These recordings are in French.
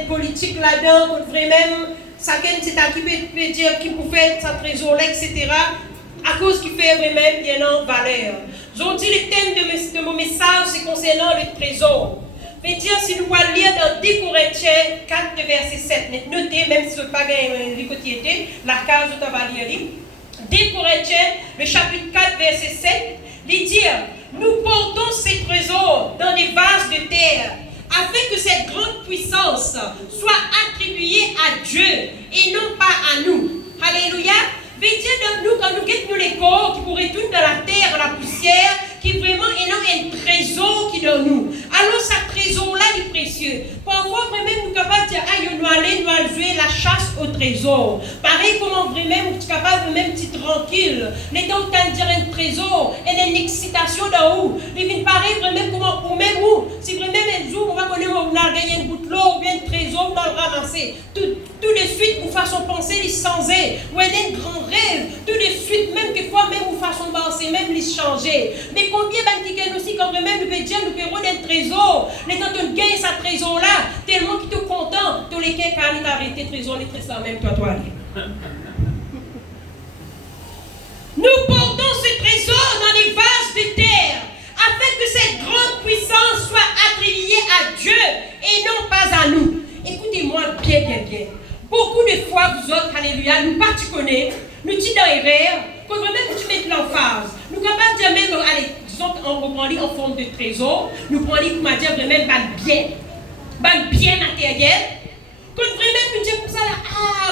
une politique là-dedans, pour vraiment, chacun c'est à qui peut dire qui peut faire sa trésor, etc. À cause qui fait vraiment bien en valeur. Aujourd'hui, le thème de mon message, c'est concernant le trésor. Je vais dire, si nous allons lire dans 2 Corinthiens 4, verset 7, notez, même si ce n'est pas le côté, la case où tu vas lire. 2 Corinthiens, le chapitre 4, verset 7, il dit, nous portons ces trésors dans des vases de terre, afin que cette grande puissance soit attribuée à Dieu et non pas à nous. Alléluia. Veut dire dans nous, quand nous guettons les corps qui pourraient tout dans la terre, dans la poussière, qui vraiment est un trésor qui est dans nous. Alors, ce trésor-là est précieux. Parfois, vraiment, nous sommes capables de dire, ah, nous allons jouer la chasse au trésor. Pareil, comment vraiment, nous sommes capables de même être tranquille. Les temps où tu as dire un trésor, et une excitation dans où. Il vient pareil, vraiment, comment, ou même où. Si vraiment un jour, on va connaître, on a gagné une goutte d'eau, ou bien un trésor, on va le ramasser. Tout de suite, nous façon penser, les changer. Ou un grand rêve. Tout de suite, même quelquefois, même nous façon penser, même les changer. Mais combien de aussi, quand même, nous pouvons dire, nous pouvons un trésor. Les temps où tu gagnes ce trésor-là, tellement qu'ils sont contents. Tous les cas, quand ils arrêtent le trésor, les trésors, même toi. Nous portons ce trésor dans les vases de terre, afin que cette grande puissance soit attribuée à Dieu et non pas à nous. Écoutez-moi bien. Beaucoup de fois, vous autres, alléluia, nous pas tu connais, nous tu dans les rêves, quand même tu mets l'emphase. Nous capables de dire même, allez, disons qu'on reprend en forme de trésor, nous prenons comment dire vraiment bien matériel. Quand vraiment nous disons comme ça,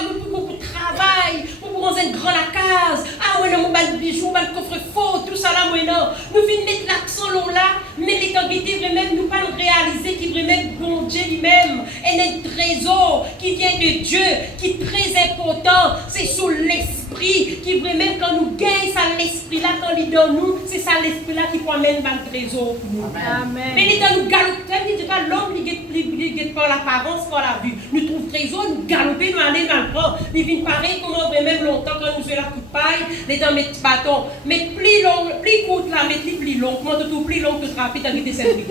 nous pouvons beaucoup de travail, nous pouvons être grand la case, ouais, non, mon bijou, mon coffre-fort, tout ça là, non. Nous venons mettre l'accent là, mais les quantités vraiment, nous pas réaliser qui vraiment bon Dieu lui-même est un trésor qui vient de Dieu, qui est très important, c'est sur l'esprit, qui vraiment quand nous gagnons ça l'esprit là, quand il donne nous, c'est ça l'esprit là qui promène dans le trésor pour nous. Amen. Mais les temps nous galopons, il dit pas l'homme il guette par l'apparence, par la vue. Nous trouvons trésor, nous galopons, nous allons dans le vent. Il vient pareil comment même longtemps quand nous faisons la coupe de paille, les temps mettre bâton, mais plus long, plus court là, mettre plus long, comment tout plus long que rapide avec des services.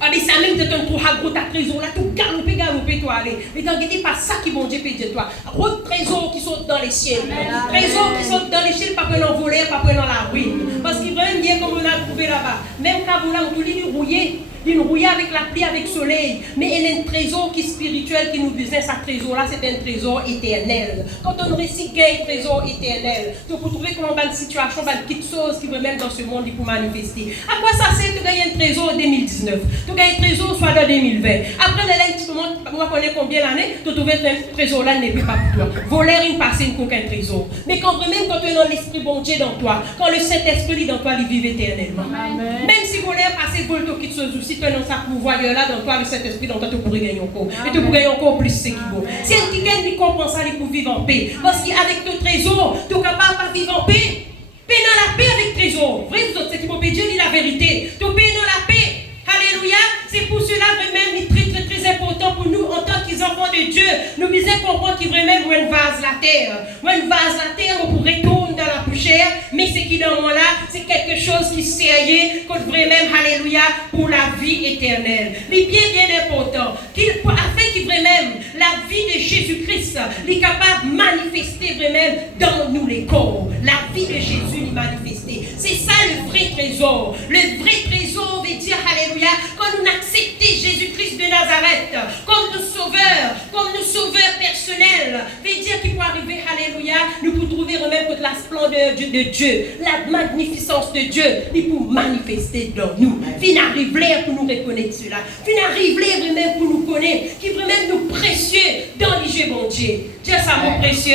Ah, mais ça même de ton trou à gros ta trésor là, tout galoper toi aller. Mais t'inquiète pas ça qui bon Dieu peut dire toi. Gros trésors qui sont dans les ciels. Trésors qui sont dans les ciels, pas prendre en voler, pas prendre dans la ruine. Parce qu'il vraiment bien comme on a trouvé là-bas. Même quand on a tout lui rouillé. Il rouille avec la pluie, avec le soleil. Mais il y a un trésor qui est spirituel qui nous besoin. Ce trésor-là, c'est un trésor éternel. Quand on récite un trésor éternel, donc vous trouvez comment une situation, une petite chose qui veut même dans ce monde pour manifester. À quoi ça sert de gagner un trésor en 2019? De gagner un trésor soit en 2020. Après, un petit moment, on connaît combien d'années, tu trouves un trésor-là n'est plus pas pour toi. Voler une passée, une aucun trésor. Mais quand même, quand tu es dans l'esprit bon Dieu dans toi, quand le Saint-Esprit dans toi, il vit éternellement. Amen. Même si voler passer, voler tout qui te soucie, tu es dans sa pouvoir là dans toi, le Saint-Esprit dans toi, tu pourrais gagner encore. Et tu pourrais gagner encore plus ce qui vaut. Si elle qui gagne, il comprend ça, il peut vivre en paix. Parce qu'avec ton trésor, tu es capable de vivre en paix. Paix dans la paix avec trésor. Vrai, vous autres, c'est qui peut dire la vérité. Tu paix dans la paix. Alléluia. C'est pour cela vraiment, il est très important pour nous en tant qu'enfants de Dieu. Nous devons comprendre qu'il vraiment une vase la terre. Une vase la terre, on pourrait tourner dans la poussière, mais ce qui dans moi là, c'est quelque chose qui est sérieux, qu'on vraiment, alléluia, pour la vie éternelle. C'est bien important, afin qu'il vraiment, la vie de Jésus-Christ, est capable de manifester vraiment dans nous les corps. La vie de Jésus est manifestée. C'est ça le vrai trésor. Le vrai trésor veut dire, alléluia, quand nous acceptons Jésus-Christ de Nazareth comme nos sauveurs personnels, veut dire qu'il peut arriver, alléluia, nous pouvons trouver même que la splendeur de Dieu, la magnificence de Dieu, il peut manifester dans nous. Il arrive là pour nous reconnaître cela. Il arrive là vraiment pour nous connaître, qui vraiment nous précieux dans les yeux mon Dieu. Dis ça, mon précieux.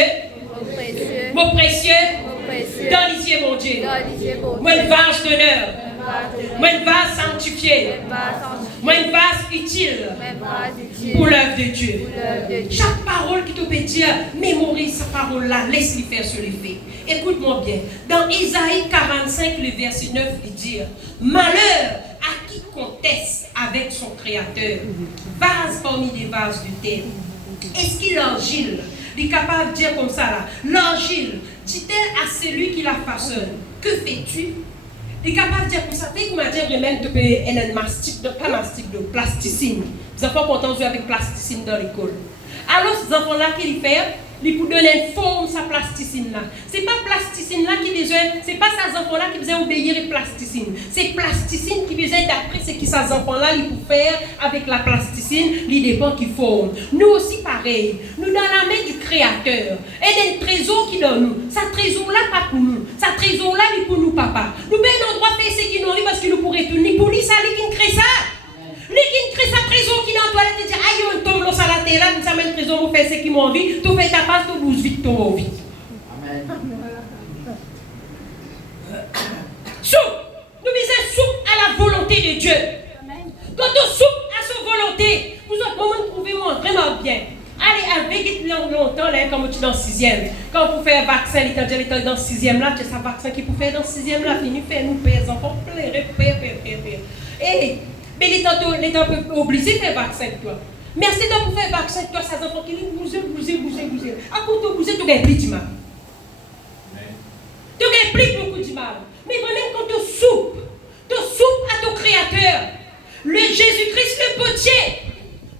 Mon précieux. Dans les yeux mon Dieu. Moi une vase d'honneur. Moi une vase sanctifiée. Moi une vase utile pour l'œuvre de Dieu. Chaque parole qui te peut dire, mémorise sa parole-là, laisse-lui faire sur les faits. Écoute-moi bien. Dans Isaïe 45, le verset 9, il dit, malheur à qui conteste avec son Créateur, vase parmi des vases de terre. Est-ce qu'il l'argile? Il est capable de dire comme ça là, l'argile, dit-elle à celui qui la façonne, que fais-tu? Il est capable de dire comme ça, fait qu'on va dire même de un mastic, pas mastic, de plasticine. Les enfants content de jouer avec plasticine dans l'école. Alors, ces enfants-là, qu'ils font, ils pour donner une forme à sa plasticine là. C'est pas plasticine là qui besoin, c'est pas ces enfants-là qui besoin obéir à plasticine. C'est plasticine qui besoin d'après ce que ces enfants-là ils pour faire avec la plasticine, ils dépend qui forme. Nous aussi pareil. Nous dans la main du Créateur. Et un trésor qui donne nous. Ce trésor-là pas pour nous. Ce trésor-là il pour nous papa. Nous ben un droit faire ce qui nous arrive parce que nous pourrait tourner pour lui ça qui crée ça. Les qui crée sa trésor qui dans toi là te dit aïe on tombe l'eau salade là nous ça met trésor pour faire ce qui m'ont envie tout fait ta passe tout bouge vite ton envie. Amen. Soupe, nous disons soupe à la volonté de Dieu. Amen. Quand on soupe à sa volonté, vous autres moment trouvez-moi vraiment bien. Allez avec longtemps là comme tu dans 6e. Quand vous faites un vaccin, l'état dans 6e là, tu sais ça vaccin qui pour faire dans 6e là, fini faire nous payer les enfants pleurer. Et mais l'État peut obliger de faire vaccin de toi. Merci de pour faire vaccin de toi, ces enfants qui bouger. À côté de bouger, tu gagnes plus de mal. Tu gagnes plus beaucoup de mal. Mais vraiment, quand tu soupes à ton Créateur, le Jésus-Christ, le potier,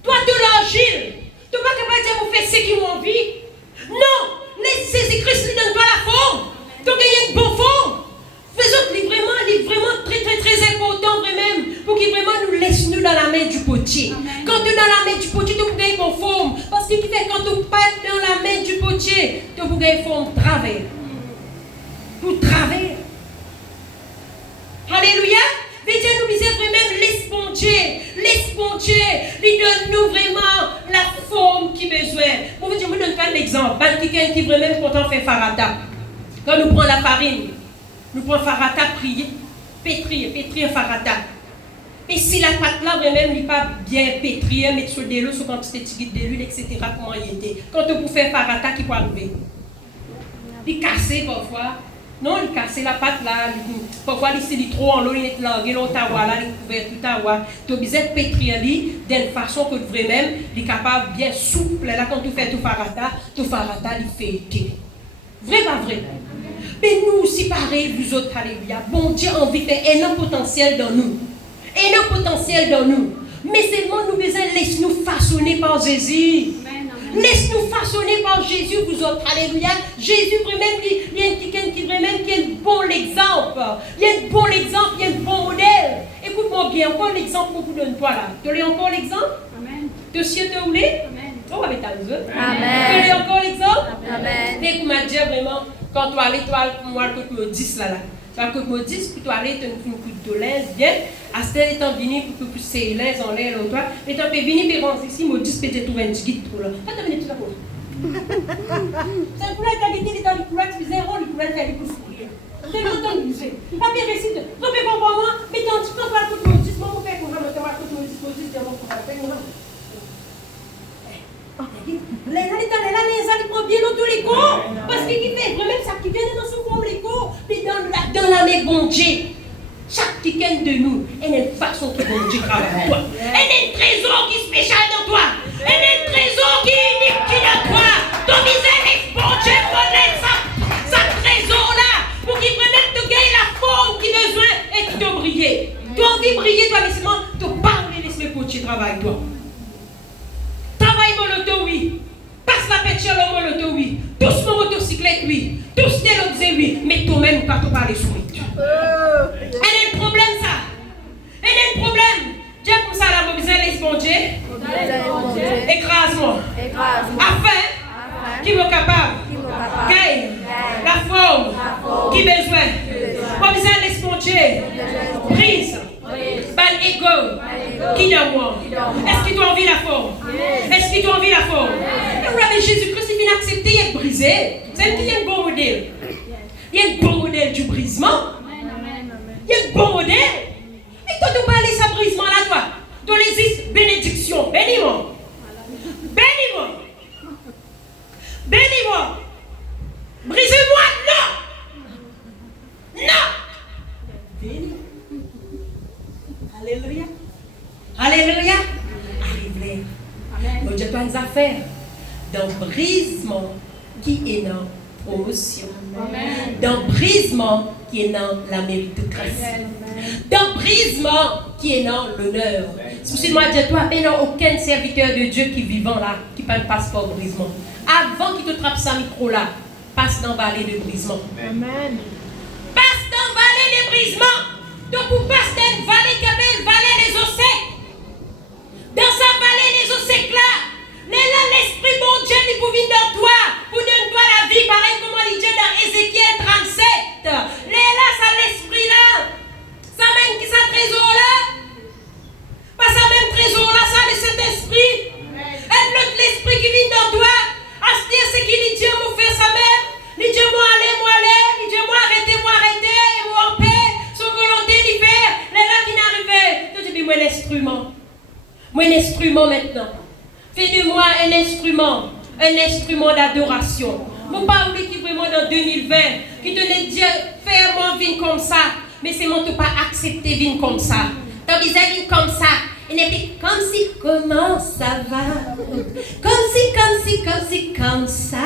toi de l'argile, tu n'es pas capable de dire, vous faites ce qui m'ont envie. Non, le Jésus-Christ lui donne pas la forme. Tu gagnes une bonne forme. Faisons vraiment très important vraiment pour qu'il vraiment nous laisse nous dans la main du potier. Amen. Quand tu es dans la main du potier, tu peux gagner une forme. Parce que quand tu passes dans la main du potier, tu peux gagner une forme travers. Pour travers. Alléluia. Mais Dieu nous disait vraiment l'espondier, lui donne-nous vraiment la forme qu'il a besoin. Pour vous dire, je vous donne pas l'exemple. Quelqu'un qui vraiment content faire farata. Quand nous prenons la farine, nous prenons farata, pétrir farata. Et si la pâte là vraiment n'est pas bien pétrie, mettre sur de l'eau, sur quantité de l'huile, etc., comment il était. Quand on peut faire farata, qui peut arriver? Il casse parfois. Non, il casse la pâte là. Parfois, il est trop en l'eau, il est largué, l'eau tawa là, il est couvert tout tawa. Tu as besoin de pétrir d'une façon que vraiment, il est capable bien souple. Là, quand tu fais tout farata, il fait été. Vrai, pas vrai? Mais nous aussi, pareil, vous autres, alléluia. Bon Dieu a envie de faire énorme potentiel dans nous. Mais seulement nous besoin laisse-nous façonner par Jésus. Laisse-nous façonner par Jésus, vous autres, alléluia. Jésus, vraiment, il y a quelqu'un qui est un bon exemple. Il y a un bon exemple, il y a un bon modèle. Écoute-moi bien, encore l'exemple que vous donne toi là. Tu as encore l'exemple? Amen. Tu sais te rouler? Amen. Oh, avec ta Amen. Tu as encore l'exemple? Amen. Écoute-moi dire vraiment, quand tu allais, moi, que tu me dis là. Quand tu me dis, puis tu allais, tu as une coupe de linge, bien. À ce temps, tu es venu pour que tu aies linge en l'air, toi. Et tu es venu pour rentrer ici, me dis, que tu trouves un petit guide pour là. Quand tu es venu tout ça pour c'est un poulet qui a été dans le poulet, tu faisais un rôle, le poulet qui a été pour sourire. C'est longtemps de bouger. Pas bien récit, tu peux pas pour moi, mais quand tu prends pas tout le monde, dis, moi, on fait qu'on va me faire tout le monde, dis, moi, on va faire qu'on va. Les gens ils prennent bien tous les cours. Parce qu'il fait vraiment ça qui vient dans son forme les cours. Puis dans la main bon Dieu. Chaque quelqu'un de nous, il y a une façon que bon Dieu travaille avec toi. Il y a un trésor qui est spécial dans toi. Il y a un trésor qui est unique qui est dans toi. Ton visage, bon Dieu, connaît ça trésor-là. Pour qu'il prenne te gagner la forme qu'il a besoin et qu'il te briller. Tu as envie de briller, toi, mais seulement te parler, laisse-le pour Dieu travailler avec toi. Travaille mon auto, oui. Passe la pêche à l'auto, oui. Tous mon motocyclette, oui. Tous des l'objet, oui. Mais toi-même, quand tu parles sur lui. Elle a un problème, ça. Elle a un problème. Dieu, comme ça, la besoin laisse bon Dieu. Écrase-moi. Afin qui est capable. Gagne la forme qui besoin. Pas besoin laisse bon Dieu. Prise. Bal ego qui dans moi. Est-ce que tu as envie la forme? Est-ce que tu as envie la forme? Et vous l'avez Jésus-Christ, il vient accepter et brisé. C'est qu'il y a un bon modèle. Il y a un bon modèle du brisement. Il y a un bon modèle. Et quand tu parles de ce brisement-là, toi, tu les bénédictions. Bénis-moi. Bénis-moi. Bénis-moi. Brisez-moi. Non. Non. Bénis-moi. Alléluia. Alléluia. Alléluia. Mon Dieu, tu as une affaire d'un brisement qui est dans promotion. D'un brisement qui est dans la méritocratie. D'un brisement qui est dans l'honneur. Si moi dis toi, il n'y a aucun serviteur de Dieu qui est vivant là, qui pas un passeport de brisement. Avant qu'il te trappe sa micro là, passe dans la vallée de brisement. Amen. Passe dans la vallée de brisement. Donc vous passez dans une vallée qui appelle vallée des eaux secs. Dans sa vallée des eaux secs là, l'esprit bon Dieu qui pour venir dans toi, pour donner toi la vie, pareil comme on dit dans Ézéchiel 37. Là, ça l'esprit là. Ça même qui ça trésor là. Pas ça même trésor là, ça le Saint-Esprit. Et l'esprit qui vient dans toi, à ce dire c'est qu'il dit moi faire ça même. Il dit moi aller, il dit moi arrêter, et moi en paix, son volonté d'y faire. Les là qui n'arrivent. Je dis moi l'instrument. Moi un instrument maintenant. Fais de moi un instrument d'adoration. Mon pas oublier qui vraiment dans 2020, qui te dit faire mon vie comme ça, mais c'est mon pas accepter vie comme ça. T'as besoin de vie comme ça. Et puis comme si, comment ça va? Comme ça.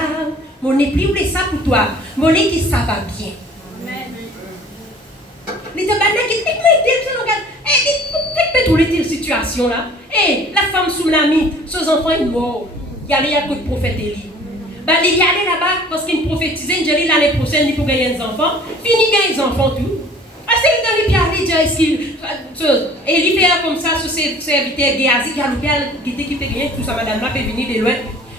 Mon épris ou ça pour toi. Mon qui ça va bien. Amen. Les tabarnak qui peut tous les situations là. Et la femme sous la mythe, ses enfants ils morts. Il y a les coups de prophète Élie. Il y allait là-bas parce qu'il prophétisait, il dit l'année prochaine il faut gagner des enfants. Fini bien les enfants tout. Parce que dans les pieds, il dit et il fait comme ça sur ses serviteurs Géasi qui a le père qui fait gagner tout ça, madame là peut venir de loin.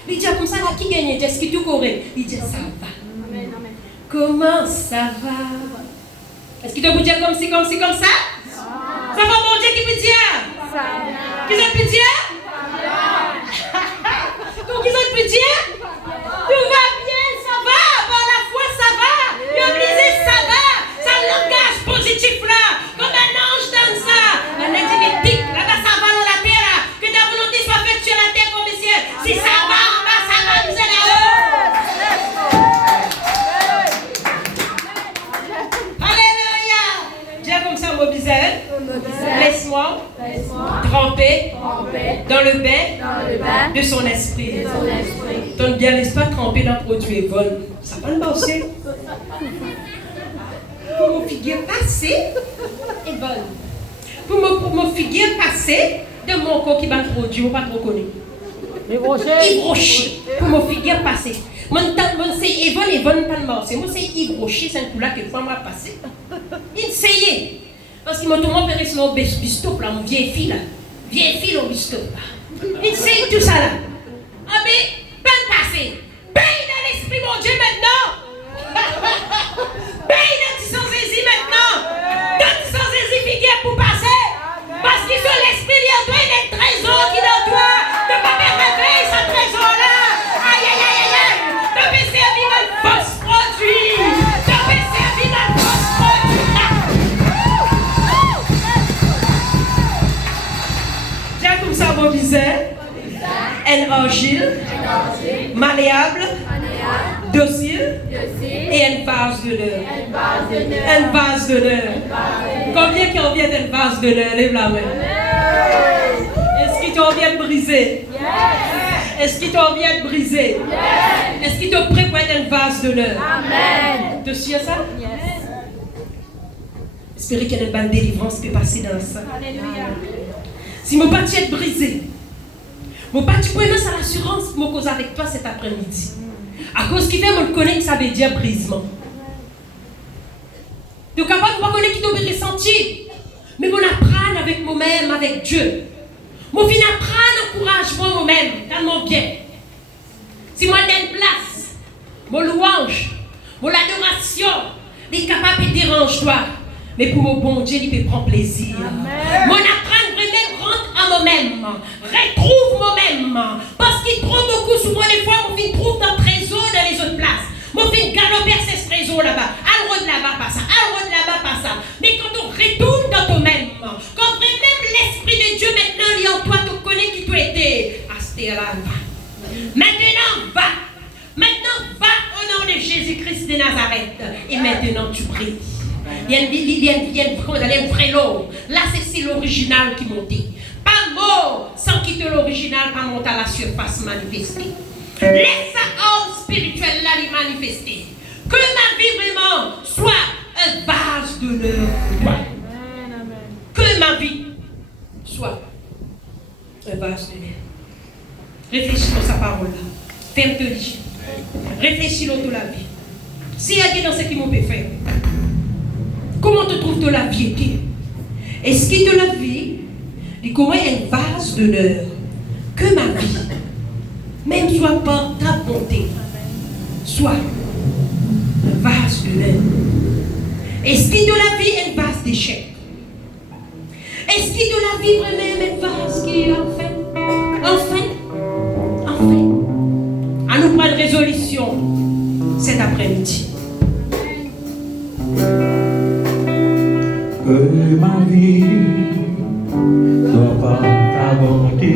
Il dit comme ça là qui gagne, est-ce qu'il tout correct? Il dit ça va. Amen, amen. Comment ça va? Est-ce qu'il te peut dire comme ça? Ça va mon Dieu qui peut dire? Ça va. Qui ça peut dire? Donc qui ça peut dire? Tout va bien, ça va. Par la foi, ça va. L'Église, ça va. Ça langage positif là. Comme un ange dans ça. Un individu, là-bas, ça va dans la terre là. Que ta volonté soit faite sur la terre comme le ciel. Si ça va, en bas, ça va, nous Alléluia. Dis comme ça, mon bizarre. Laisse-moi tremper dans le bain de son esprit. Donc bien, laisse pas tremper dans le produit et vol. Ça va le marcher. Pour mon figure passer et vol. Pour mon figure passer de mon corps qui va produit, on ne va pas trop connaître. Yves Rocher. Pour mon figure passer. Moi, c'est Yvonne, pas de marcher. Moi, c'est Yves Rocher, c'est un coup là que femme va passer. Il essayait. Parce qu'il m'a tout repéré sur mon bistop là, mon vieille fille là. Vieille fille au bistop là. Il essaye tout ça là. Ah mais, pas passer. Paye dans l'esprit mon Dieu maintenant. Paye dans tu sens saisi maintenant. Quand tu sens saisi figure pour passer. Parce qu'il sur l'esprit il y a toi, il y a un trésor qui est dans toi. Ne pas me réveiller ce trésor là. Aïe aïe aïe aïe aïe. Ne peux servir dans le fausse produit. Ne peux servir dans le fausse produit. J'ai comme ça mon visage. Un argile, malléable, docile et un vase de l'heure. Un vase de l'heure. Combien qui en vient d'un vase de l'heure? Lève la main. Est-ce qu'il t'en vient de briser? Est-ce qu'il t'en vient de briser? Est-ce qu'il te prépare un vase de l'heure? Amen. Tu sais ça? Espérez qu'il y ait une bonne délivrance qui peut passer dans ça. Alléluia. Si mon bâti est brisé, mon bâti peut être à l'assurance pour me cause avec toi cet après-midi. À cause qui fait me connaître, ça veut dire brisement. Tu es capable de ne pas connaître qui t'a ressenti. Mais on apprend avec moi-même, avec Dieu. Mon fin apprendre encouragement moi-même, tellement bien. Si moi j'ai une place, mon louange, mon adoration, il est capable de déranger toi. Mais pour mon bon Dieu, il peut prendre plaisir. Amen. Mon apprendre vraiment rentre à moi-même. Retrouve moi-même. Parce qu'il trouve beaucoup souvent des fois, mon fin trouve dans le trésor dans les autres places. Mon fin galoper ces trésors là-bas. Alro de là-bas, pas ça. Alro de là-bas, pas ça. Mais quand on retourne dans toi-même, quand vraiment l'Esprit de Dieu maintenant lit en toi, tu connais qui tu étais. Astéla, va. Maintenant, va. Maintenant, va au nom de Jésus-Christ de Nazareth. Et maintenant, tu pries. Il y a une vraie l'eau. Là, c'est l'original qui monte. Pas mort sans quitter l'original, pas monter à la surface manifestée. Laisse sa ordre spirituelle là les manifester. Que ma vie vraiment soit un vase d'honneur pour toi. Que ma vie soit un vase de lait. Réfléchis sur sa parole là. Ferme tes yeux. Réfléchis sur la vie. Si il y a dans ce qui m'a fait, comment te trouves-tu la vie? Est-ce qu'il te la vie? Et comment un vase d'honneur que ma vie, même soit par ta bonté, soit un vase d'honneur. Est-ce qu'il te la vie un vase d'échec? Est-ce qu'il te la vie vraiment un vase qui est enfin, à nous prendre résolution cet après-midi. Que ma vie soit par ta bonté.